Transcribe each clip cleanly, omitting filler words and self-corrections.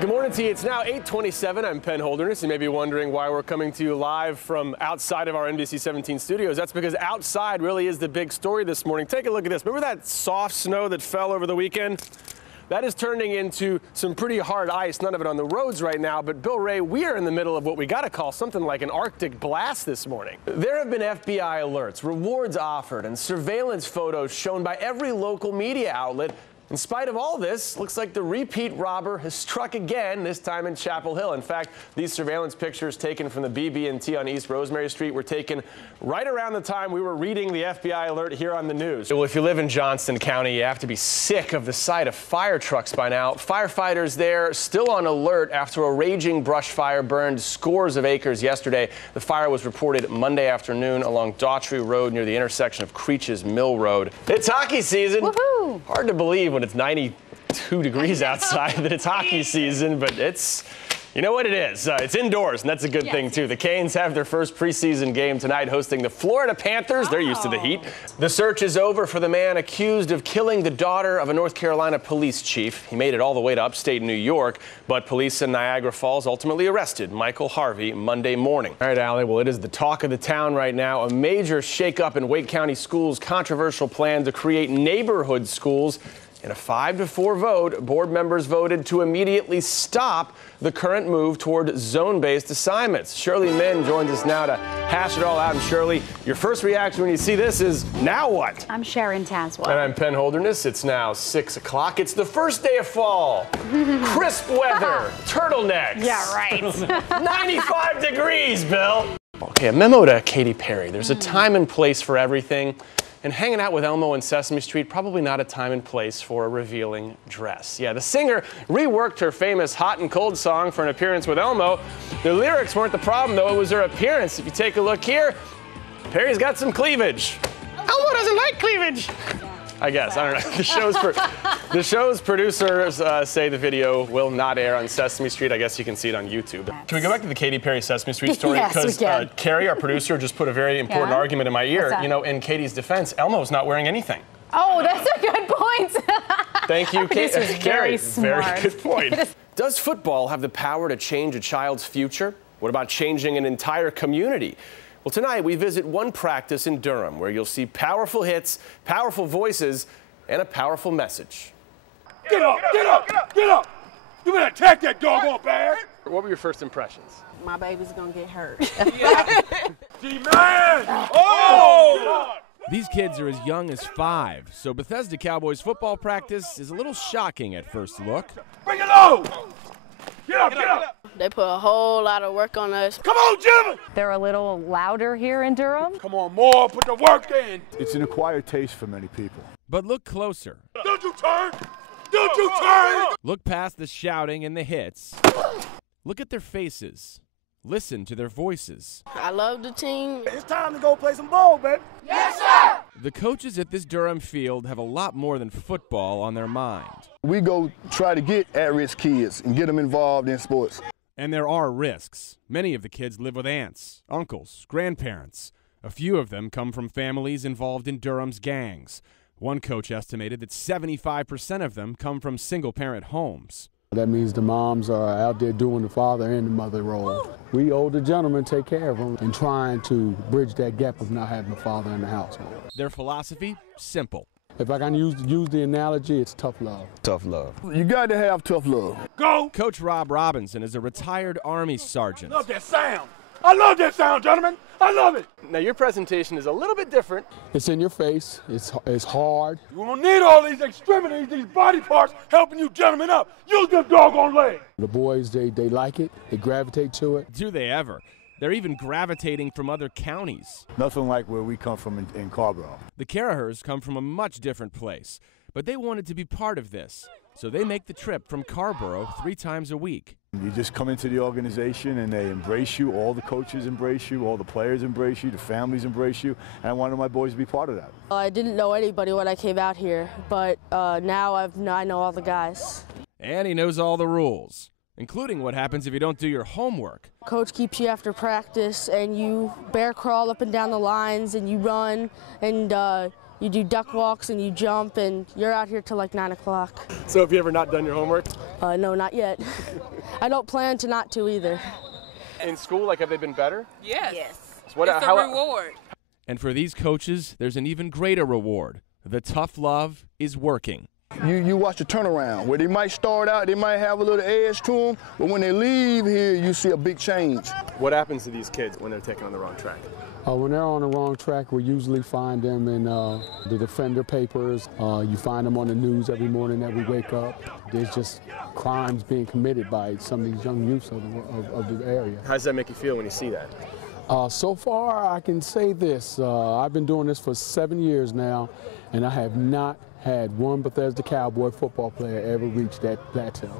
Good morning to you. It's now 8:27. I'm Penn Holderness. You may be wondering why we're coming to you live from outside of our NBC 17 studios. That's because outside really is the big story this morning. Take a look at this. Remember that soft snow that fell over the weekend? That is turning into some pretty hard ice. None of it on the roads right now. But Bill Ray, we are in the middle of what we got to call something like an Arctic blast this morning. There have been FBI alerts, rewards offered, and surveillance photos shown by every local media outlet. In spite of all this, looks like the repeat robber has struck again, this time in Chapel Hill. In fact, these surveillance pictures taken from the BB&T on East Rosemary Street were taken right around the time we were reading the FBI alert here on the news. Well, if you live in Johnston County, you have to be sick of the sight of fire trucks by now. Firefighters there still on alert after a raging brush fire burned scores of acres yesterday. The fire was reported Monday afternoon along Daughtry Road near the intersection of Creech's Mill Road. It's hockey season. Woohoo! Hard to believe when it's 92 degrees outside that it's hockey season, but it's, you know what it is. It's indoors, and that's a good thing, too. The Canes have their first preseason game tonight hosting the Florida Panthers. They're used to the heat. The search is over for the man accused of killing the daughter of a North Carolina police chief. He made it all the way to upstate New York, but police in Niagara Falls ultimately arrested Michael Harvey Monday morning. All right, Allie, well, it is the talk of the town right now. A major shakeup in Wake County schools' controversial plan to create neighborhood schools. In a 5-4 vote, board members voted to immediately stop the current move toward zone-based assignments. Shirley Min joins us now to hash it all out. And Shirley, your first reaction when you see this is, now what? I'm Sharon Taswell. And I'm Penn Holderness. It's now 6 o'clock. It's the first day of fall. Crisp weather, turtlenecks. Yeah, right. 95 degrees, Bill. Okay, a memo to Katy Perry. There's a time and place for everything. And hanging out with Elmo on Sesame Street, probably not a time and place for a revealing dress. Yeah, the singer reworked her famous Hot and Cold song for an appearance with Elmo. The lyrics weren't the problem, though. It was her appearance. If you take a look here, Perry's got some cleavage. Elmo doesn't like cleavage. I guess. I don't know. The show's producers say the video will not air on Sesame Street. I guess you can see it on YouTube. Can we go back to the Katy Perry Sesame Street story? Yes, because Carrie, our producer, just put a very important argument in my ear. You know, in Katie's defense, Elmo's not wearing anything. Oh, that's a good point. Thank you, Carrie. Very good point. Does football have the power to change a child's future? What about changing an entire community? Well, tonight we visit one practice in Durham where you'll see powerful hits, powerful voices, and a powerful message. Get up, get up, get up! You better attack that doggone bag! What were your first impressions? My baby's gonna get hurt. D-man! Oh! These kids are as young as 5, so Bethesda Cowboys football practice is a little shocking at first look. Bring it low! Get up, get up! They put a whole lot of work on us. Come on, gentlemen! They're a little louder here in Durham. Come on, more, put the work in! It's an acquired taste for many people. But look closer. Don't you turn! Don't you turn! Look past the shouting and the hits. Look at their faces. Listen to their voices. I love the team. It's time to go play some ball, baby! Yes, sir! The coaches at this Durham field have a lot more than football on their mind. We go try to get at-risk kids and get them involved in sports. And there are risks. Many of the kids live with aunts, uncles, grandparents. A few of them come from families involved in Durham's gangs. One coach estimated that 75% of them come from single-parent homes. That means the moms are out there doing the father and the mother role. We older gentlemen take care of them and trying to bridge that gap of not having a father in the household. Their philosophy? Simple. If I can use the analogy, it's tough love. Tough love. You got to have tough love. Go! Coach Rob Robinson is a retired Army sergeant. Love that sound! I love that sound, gentlemen! I love it! Now, your presentation is a little bit different. It's in your face. It's hard. You won't need all these extremities, these body parts helping you gentlemen up. Use them doggone legs! The boys, they like it. They gravitate to it. Do they ever? They're even gravitating from other counties. Nothing like where we come from in Carborough. The Carahers come from a much different place, but they wanted to be part of this, so they make the trip from Carborough 3 times a week. You just come into the organization and they embrace you. All the coaches embrace you. All the players embrace you. The families embrace you. And I wanted my boys to be part of that. I didn't know anybody when I came out here, but now I know all the guys. And he knows all the rules, including what happens if you don't do your homework. Coach keeps you after practice, and you bear crawl up and down the lines, and you run, and you do duck walks and you jump, and you're out here till like 9 o'clock. So have you ever not done your homework? No, not yet. I don't plan to not to either. In school, like, have they been better? Yes. Yes. So it's a reward. And for these coaches, there's an even greater reward. The tough love is working. You watch the turnaround, where they might start out, they might have a little edge to them, but when they leave here, you see a big change. What happens to these kids when they're taken on the wrong track? When they're on the wrong track, we usually find them in the Defender papers. You find them on the news every morning that we wake up. There's just crimes being committed by some of these young youths of the area. How does that make you feel when you see that? So far, I can say this. I've been doing this for 7 years now, and I have not had one Bethesda Cowboy football player ever reach that plateau.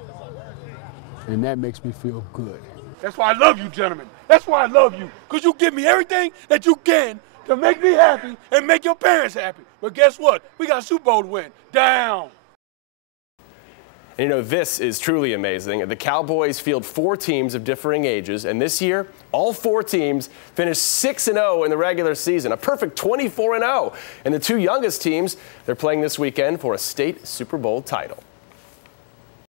And that makes me feel good. That's why I love you, gentlemen. That's why I love you. Because you give me everything that you can to make me happy and make your parents happy. But guess what? We got a Super Bowl to win. Down. And you know, this is truly amazing. The Cowboys field 4 teams of differing ages, and this year, all 4 teams finished 6-0 in the regular season, a perfect 24-0. And the 2 youngest teams, they're playing this weekend for a state Super Bowl title.